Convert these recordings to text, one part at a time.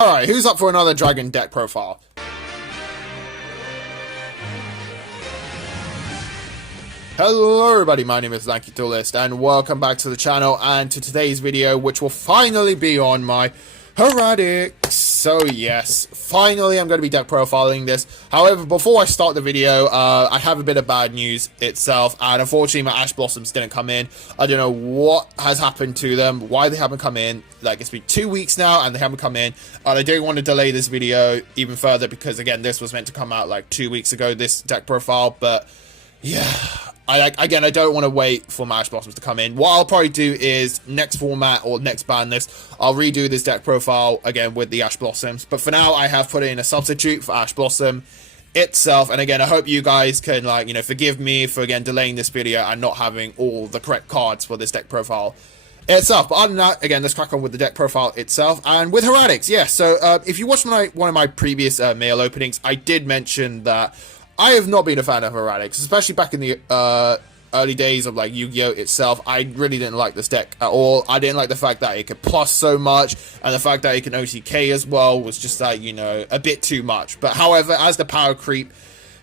Alright, who's up for another dragon deck profile? Hello everybody, my name is Lanky Duelist, and welcome back to the channel, and to today's video, which will finally be on my Hieratic. So yes, finally I'm going to be deck profiling this. However, before I start the video, I have a bit of bad news itself, and unfortunately my Ash Blossoms didn't come in. I don't know what has happened to them, why they haven't come in. Like, it's been 2 weeks now and they haven't come in, and I don't want to delay this video even further because, again, this was meant to come out like 2 weeks ago, this deck profile, but yeah. I don't want to wait for my Ash Blossoms to come in. What I'll probably do is, next format or next ban list, I'll redo this deck profile again with the Ash Blossoms. But for now, I have put in a substitute for Ash Blossom itself. And again, I hope you guys can, like, forgive me for, again, delaying this video and not having all the correct cards for this deck profile itself. But other than that, again, let's crack on with the deck profile itself. And with Hieratics, yeah. So if you watched one of my previous mail openings, I did mention that I have not been a fan of Hieratics, especially back in the early days of, like, Yu-Gi-Oh! Itself. I really didn't like this deck at all. I didn't like the fact that it could plus so much, and the fact that it can OTK as well was just, like, a bit too much. But however, as the power creep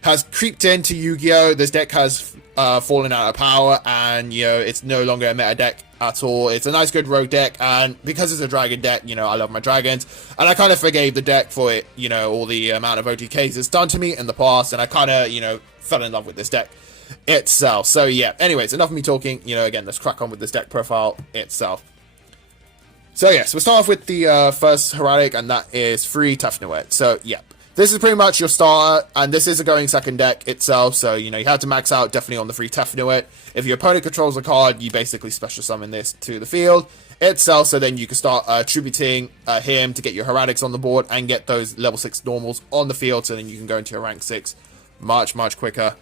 has creeped into Yu-Gi-Oh!, this deck has fallen out of power, and, it's no longer a meta deck at all. It's a nice, good rogue deck, and because it's a dragon deck, I love my dragons, and I kind of forgave the deck for it, all the amount of OTKs it's done to me in the past, and I kind of, fell in love with this deck itself. So yeah, anyways, enough of me talking. Again, let's crack on with this deck profile itself. So yes, we'll start off with the first Hieratic, and that is 3 Tefnuit. So yeah, this is pretty much your starter, and this is a going second deck itself, so, you have to max out definitely on the 3 Tefnuit. If your opponent controls a card, you basically special summon this to the field itself, so then you can start attributing him to get your Hieratics on the board and get those level 6 normals on the field, so then you can go into your rank 6 much quicker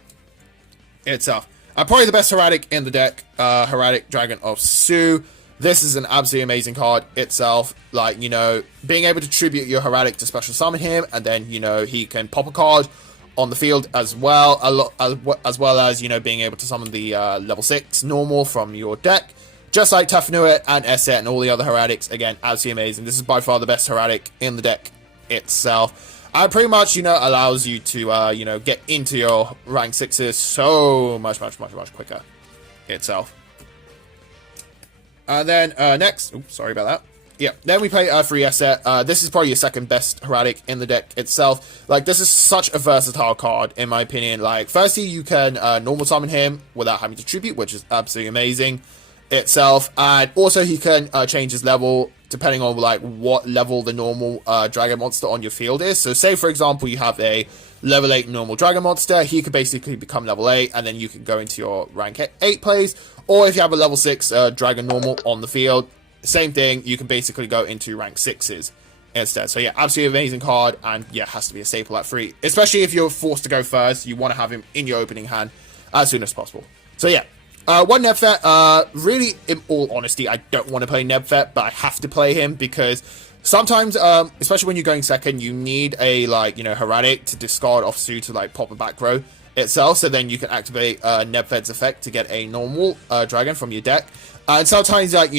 itself. Probably the best Hieratic in the deck, Hieratic Dragon of Su. This is an absolutely amazing card itself. Like, being able to tribute your Hieratic to special summon him, and then, he can pop a card on the field as well, as well as, being able to summon the level 6 normal from your deck. Just like Tefnuit and Esset and all the other Hieratics. Again, absolutely amazing. This is by far the best Hieratic in the deck itself. And pretty much, allows you to, get into your rank 6s so much quicker itself. And then, next, oops, sorry about that. Yeah, then we play 3 Esset. This is probably your second best Hieratic in the deck itself. Like, this is such a versatile card, in my opinion. Like, firstly, you can normal summon him without having to tribute, which is absolutely amazing itself. And also, he can change his level depending on, like, what level the normal dragon monster on your field is. So, say, for example, you have a level 8 normal dragon monster, he could basically become level 8, and then you can go into your rank 8 plays. Or if you have a level 6 dragon normal on the field, same thing, you can basically go into rank 6s instead. So yeah, absolutely amazing card, and yeah, has to be a staple at 3. Especially if you're forced to go first, you want to have him in your opening hand as soon as possible. So yeah, 1 Nebfet, really, in all honesty, I don't want to play Nebfet, but I have to play him because sometimes, especially when you're going second, you need a, like, Hieratic to discard off Su to, like, pop a back row itself, so then you can activate Nebfet's effect to get a normal dragon from your deck. And sometimes, like,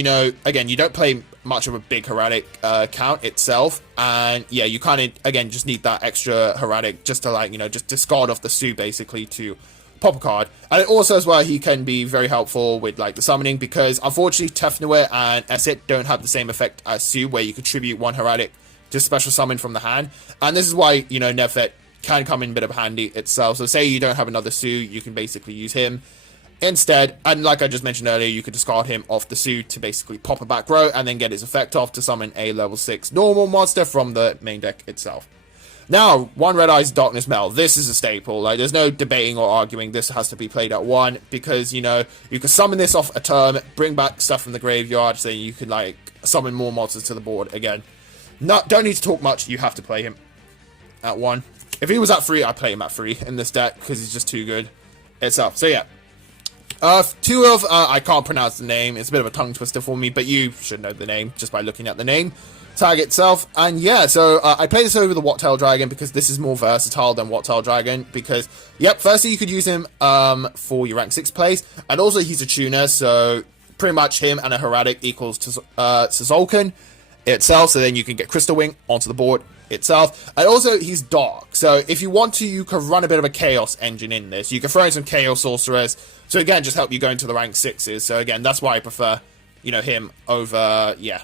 again, you don't play much of a big Hieratic count itself, and yeah, you kind of, again, just need that extra Hieratic just to, like, just discard off the Su basically to pop a card. And also as well, he can be very helpful with, like, the summoning, because unfortunately Tefnuit and Esset don't have the same effect as Su, where you contribute 1 Hieratic to special summon from the hand. And this is why, Nebfet can come in a bit of handy itself. So say you don't have another Su, you can basically use him instead, and like I just mentioned earlier, you could discard him off the Su to basically pop a back row and then get his effect off to summon a level 6 normal monster from the main deck itself. Now, 1 Red Eyes Darkness Mel. This is a staple. Like, there's no debating or arguing. This has to be played at 1 because, you can summon this off a turn, bring back stuff from the graveyard, so you can, like, summon more monsters to the board again. Don't need to talk much. You have to play him at 1. If he was at 3, I'd play him at 3 in this deck because he's just too good itself. So yeah. 2 of, I can't pronounce the name. It's a bit of a tongue twister for me, but you should know the name just by looking at the name tag itself. And yeah, so I play this over the Wattail Dragon because this is more versatile than Wattail Dragon because, yep, firstly you could use him for your rank 6 plays, and also he's a tuner, so pretty much him and a Hieratic equals to Tzolk'in itself, so then you can get Crystal Wing onto the board itself. And also, he's dark, so if you want to, you can run a bit of a Chaos engine in this. You can throw in some Chaos Sorcerers, so again, just help you go into the rank 6s. So again, that's why I prefer, you know, him over, yeah,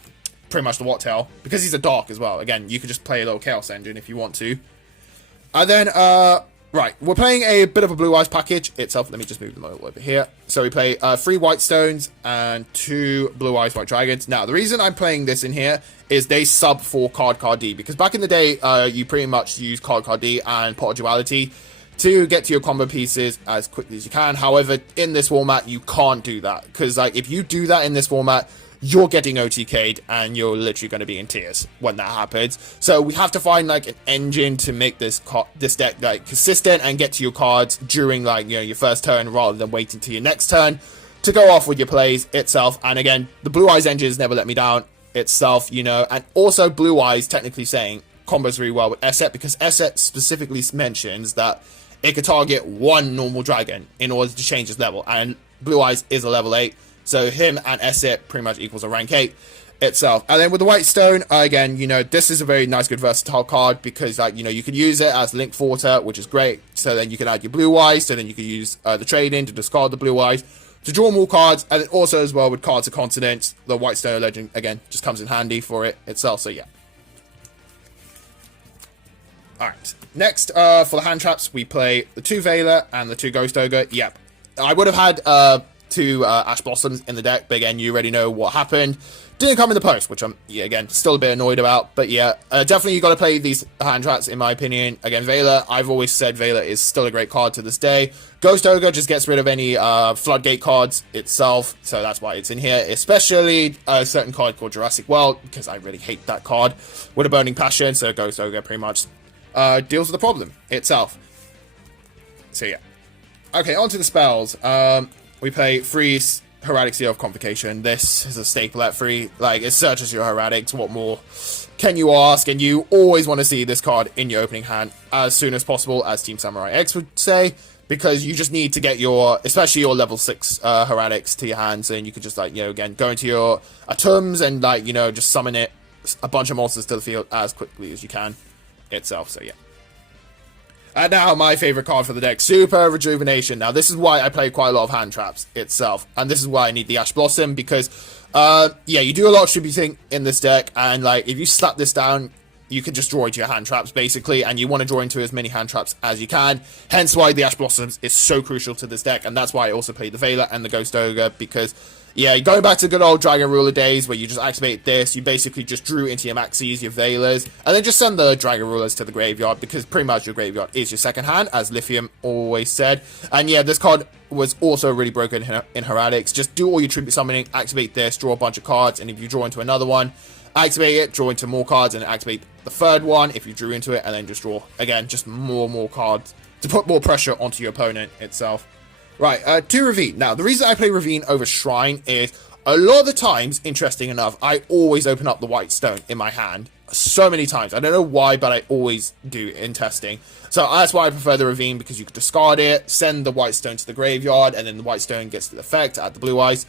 pretty much the Wattail, because he's a dark as well. Again, you could just play a little Chaos engine if you want to. And then, right, we're playing a bit of a Blue Eyes package itself. Let me just move them over here. So we play 3 White Stones and 2 Blue Eyes White Dragons. Now, the reason I'm playing this in here is they sub for Card D, because back in the day, you pretty much use Card D and Pot of Duality to get to your combo pieces as quickly as you can. However, in this format, you can't do that, because like if you do that in this format, you're getting OTK'd and you're literally going to be in tears when that happens. So we have to find like an engine to make this deck like consistent and get to your cards during like, you know, your first turn, rather than waiting till your next turn to go off with your plays itself. And again, the Blue Eyes engine has never let me down itself, you know. And also Blue Eyes technically saying combos really well with Esset, because Esset specifically mentions that it could target 1 normal dragon in order to change its level, and Blue Eyes is a level 8. So him and Esset pretty much equals a rank 8 itself. And then with the White Stone, again, you know, this is a very nice, good, versatile card, because, like, you know, you can use it as Link Forter, which is great. So then you can add your Blue Eyes, so then you can use the trade-in to discard the Blue Eyes to draw more cards. And then also as well with Cards of Continents, the White Stone Legend, again, just comes in handy for it itself. So yeah. Alright, next, for the hand traps, we play the 2 Veiler and the 2 Ghost Ogre. Yep. I would have had 2 Ash Blossoms in the deck, but again, you already know what happened. Didn't come in the post, which I'm, yeah, again, still a bit annoyed about. But yeah, definitely you got to play these hand traps, in my opinion. Again, Veiler, I've always said Veiler is still a great card to this day. Ghost Ogre just gets rid of any Floodgate cards itself, so that's why it's in here. Especially a certain card called Jurassic World, because I really hate that card with a burning passion. So Ghost Ogre pretty much deals with the problem itself. So yeah. Okay, on to the spells. We play Freeze, Hieratic Seal of Convocation. This is a staple at 3. Like, it searches your Hieratics. What more can you ask? And you always want to see this card in your opening hand as soon as possible, as Team Samurai X would say, because you just need to get your, especially your level 6 Hieratics to your hands, and you can just, like, you know, again, go into your Atoms and, like, you know, just summon it, a bunch of monsters to the field as quickly as you can itself. So, yeah. And now, my favorite card for the deck, Super Rejuvenation. Now, this is why I play quite a lot of hand traps itself. And this is why I need the Ash Blossom, because, yeah, you do a lot of tributing in this deck. And, like, if you slap this down, you can just draw into your hand traps, basically. And you want to draw into as many hand traps as you can. Hence why the Ash Blossoms is so crucial to this deck. And that's why I also play the Veiler and the Ghost Ogre, because, yeah, going back to good old Dragon Ruler days where you just activate this, you basically just drew into your Maxis, your Veilers, and then just send the Dragon Rulers to the graveyard, because pretty much your graveyard is your second hand, as Lithium always said. And yeah, this card was also really broken in Hieratics. Just do all your tribute summoning, activate this, draw a bunch of cards, and if you draw into another one, activate it, draw into more cards, and activate the third one if you drew into it, and then just draw, again, just more cards to put more pressure onto your opponent itself. Right, to Ravine. Now, the reason I play Ravine over Shrine is, a lot of the times, interesting enough, I always open up the White Stone in my hand. So many times. I don't know why, but I always do in testing. So that's why I prefer the Ravine, because you can discard it, send the White Stone to the graveyard, and then the White Stone gets the effect, add the Blue Eyes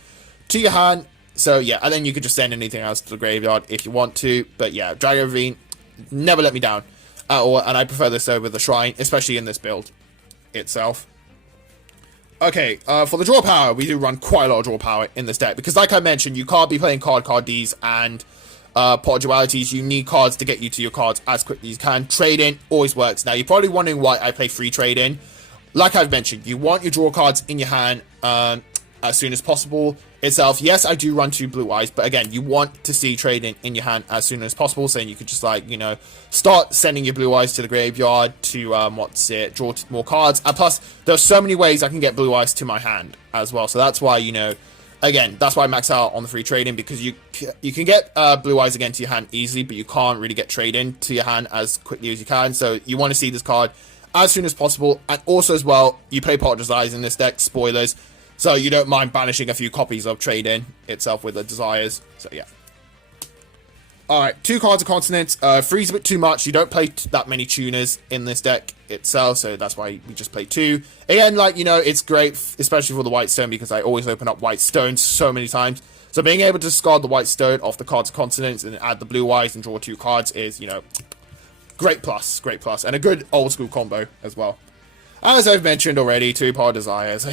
to your hand. So yeah, and then you could just send anything else to the graveyard if you want to. But yeah, Dragon Ravine, never let me down at all, and I prefer this over the Shrine, especially in this build itself. Okay, for the draw power, we do run quite a lot of draw power in this deck, because like I mentioned, you can't be playing card Ds and Pot of Dualities. You need cards to get you to your cards as quickly as you can. Trade-in always works. Now, you're probably wondering why I play free trade-in. Like I've mentioned, you want your draw cards in your hand as soon as possible itself. Yes, I do run 2 Blue Eyes, but again, you want to see trade in your hand as soon as possible, so you could just, like, you know, start sending your Blue Eyes to the graveyard to, draw more cards. And plus, there's so many ways I can get Blue Eyes to my hand as well, so that's why, you know, again, that's why I max out on the free trade-in, because you can get Blue Eyes again to your hand easily, but you can't really get trade-in to your hand as quickly as you can, so you want to see this card as soon as possible. And also as well, you play Pot of Desires in this deck, spoilers, so you don't mind banishing a few copies of trade-in itself with the Desires. So yeah. Alright, 2 Cards of Continents. 3's a bit too much. You don't play that many tuners in this deck itself, so that's why we just play 2. Again, like, you know, it's great, especially for the White Stone, because I always open up White Stones so many times So being able to discard the white stone off the card's consonants and add the blue eyes and draw 2 cards is, you know, great plus, and a good old school combo as well. As I've mentioned already, 2 Power Desires.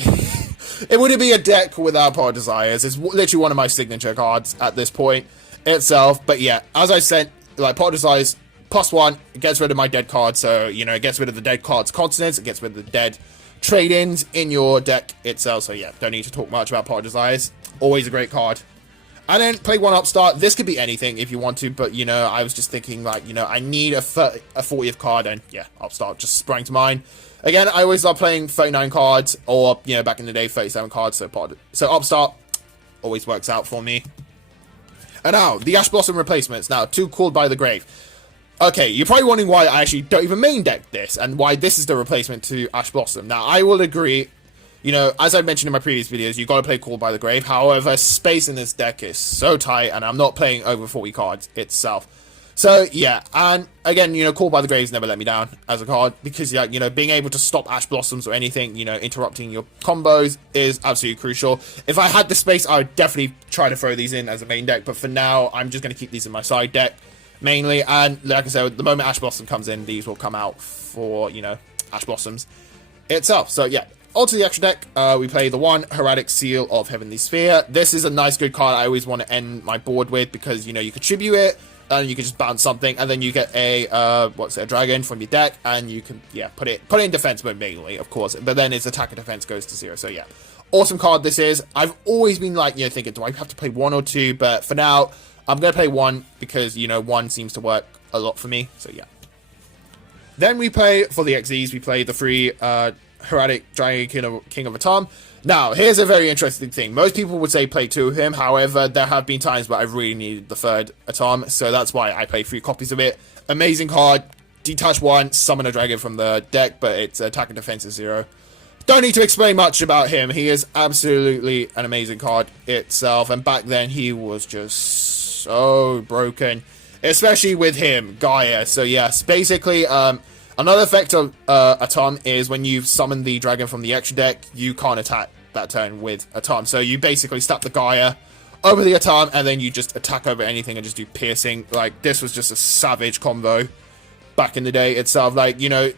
It wouldn't be a deck without Power Desires. It's literally one of my signature cards at this point itself. But yeah, as I said, like, Power Desires +1, it gets rid of my dead cards. So, you know, it gets rid of the dead cards consonants, it gets rid of the dead trade-ins in your deck itself. So yeah, don't need to talk much about Power Desires. Always a great card. And then play 1 Upstart. This could be anything if you want to, but, you know, I was just thinking, like, you know, I need a 40th card, and yeah, Upstart just sprang to mind. Again, I always love playing 39 cards, or, you know, back in the day, 37 cards, so Upstart always works out for me. And now, the Ash Blossom replacements. Now, 2 Called by the Grave. Okay, you're probably wondering why I actually don't even main deck this, and why this is the replacement to Ash Blossom. Now, I will agree, you know, as I mentioned in my previous videos, you've got to play Called by the Grave. However, space in this deck is so tight, and I'm not playing over 40 cards itself. So, yeah, and again, you know, Called by the Graves never let me down as a card, because, yeah, you know, being able to stop Ash Blossoms or anything, you know, interrupting your combos is absolutely crucial. If I had the space, I would definitely try to throw these in as a main deck, but for now, I'm just going to keep these in my side deck, mainly, and like I said, the moment Ash Blossom comes in, these will come out for, you know, Ash Blossoms itself. So, yeah. Onto the extra deck, we play the 1 Hieratic Seal of Heavenly Sphere. This is a nice, good card I always want to end my board with, because, you know, you contribute it, and you can just bounce something, and then you get a, a dragon from your deck, and you can, yeah, put it in defense mode mainly, of course, but then its attack and defense goes to 0, so yeah. Awesome card this is. I've always been, like, you know, thinking, do I have to play 1 or 2, but for now, I'm going to play 1, because, you know, 1 seems to work a lot for me, so yeah. Then we play, for the XEs, we play the 3, Hieratic Dragon King of Atom. Now, here's a very interesting thing. Most people would say play 2 of him. However, there have been times where I've really needed the 3rd Atom. So that's why I play 3 copies of it. Amazing card. Detach 1, summon a dragon from the deck, but its attack and defense is 0. Don't need to explain much about him. He is absolutely an amazing card itself. And back then, he was just so broken. Especially with him, Gaia. So yes, basically, another effect of Atom is when you summon the dragon from the extra deck, you can't attack that turn with Atom. So you basically stop the Gaia over the Atom, and then you just attack over anything and just do piercing. Like, this was just a savage combo back in the day itself. Like, you know,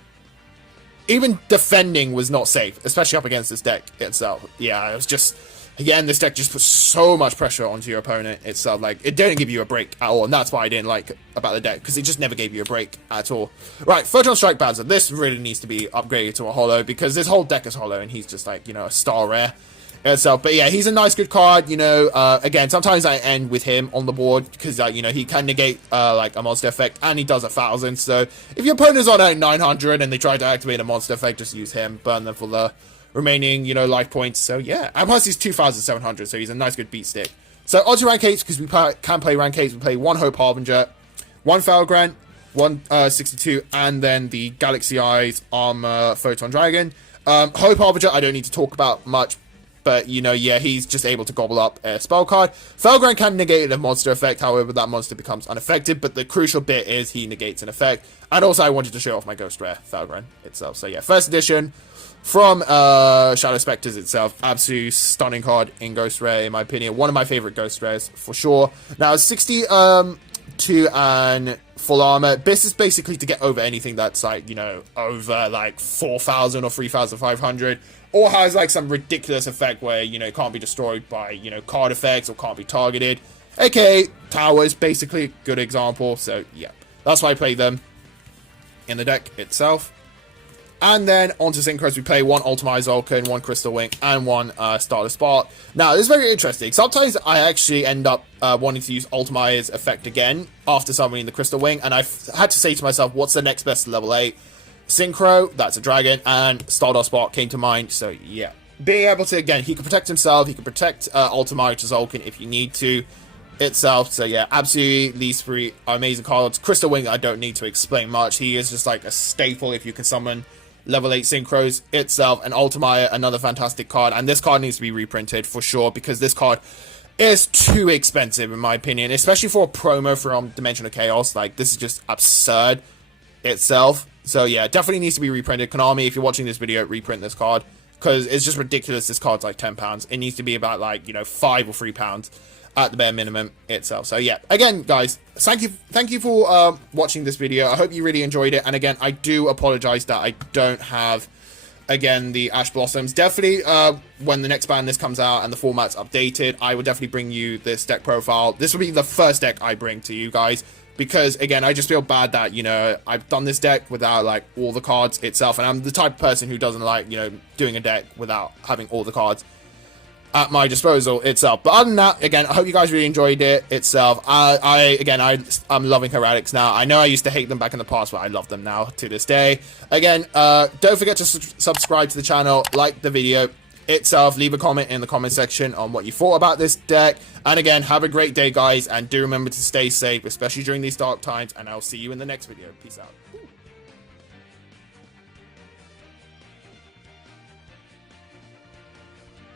even defending was not safe, especially up against this deck itself. Yeah, it was just... Again, this deck just puts so much pressure onto your opponent itself. Like, it didn't give you a break at all, and that's why I didn't like about the deck, because it just never gave you a break at all. Right, Photon Strike Bowser. This really needs to be upgraded to a holo, because this whole deck is holo, and he's just like, you know, a star rare itself. But yeah, he's a nice, good card, you know. Again, sometimes I end with him on the board, because, you know, he can negate, like, a monster effect, and he does 1,000. So, if your opponent's on 900 and they try to activate a monster effect, just use him, burn them for the remaining, you know, life points. So yeah, and plus he's 2,700, so he's a nice good beat stick. So onto rank 8s, because we can play rank 8s. We play 1 Hope Harbinger, 1 Falgrant, 1 62, and then the Galaxy Eyes Armor Photon Dragon. Hope Harbinger, I don't need to talk about much, but, you know, yeah, he's just able to gobble up a spell card. Falgrant can negate a monster effect, however, that monster becomes unaffected, but the crucial bit is he negates an effect. And also, I wanted to show off my Ghost Rare, Falgrant itself. So yeah, first edition from Shadow Spectres itself. Absolutely stunning card in Ghost Rare, in my opinion. One of my favorite Ghost Rares, for sure. Now, 62 and full armor. This is basically to get over anything that's, like, you know, over, like, 4,000 or 3,500. Or has, like, some ridiculous effect where, you know, it can't be destroyed by, you know, card effects or can't be targeted. AKA Towers, basically a good example. So, yeah. That's why I play them in the deck itself. And then onto Synchros, we play 1 Ultimate Zolkin, 1 Crystal Wing, and 1 Starless Spark. Now, this is very interesting. Sometimes I actually end up wanting to use Ultimate's effect again after summoning the Crystal Wing, and I've had to say to myself, what's the next best level 8? Synchro, that's a dragon, and Stardust Spark came to mind, so yeah. Being able to, again, he can protect himself, he can protect Ultimate Zolkin if you need to itself, so yeah, absolutely, these 3 are amazing cards. Crystal Wing, I don't need to explain much, he is just like a staple if you can summon level 8 Synchros itself. And Ultimate, another fantastic card, and this card needs to be reprinted for sure, because this card is too expensive in my opinion, especially for a promo from Dimension of Chaos. Like, this is just absurd itself. So yeah, definitely needs to be reprinted. Konami, if you're watching this video, reprint this card, because it's just ridiculous. This card's like £10. It needs to be about, like, you know, £5 or £3. at the bare minimum itself. So yeah, again, guys, thank you for watching this video. I hope you really enjoyed it. And again, I do apologize that I don't have, again, the Ash Blossoms. Definitely, when the next Banlist comes out and the format's updated, I will definitely bring you this deck profile. This will be the first deck I bring to you guys, because, again, I just feel bad that, you know, I've done this deck without, like, all the cards itself, and I'm the type of person who doesn't like, you know, doing a deck without having all the cards at my disposal itself. But other than that, again, I hope you guys really enjoyed it itself. I'm loving Hieratics now. I know I used to hate them back in the past, but I love them now to this day. Again, don't forget to subscribe to the channel, like the video itself, leave a comment in the comment section on what you thought about this deck. And again, have a great day, guys, and do remember to stay safe, especially during these dark times, and I'll see you in the next video. Peace out.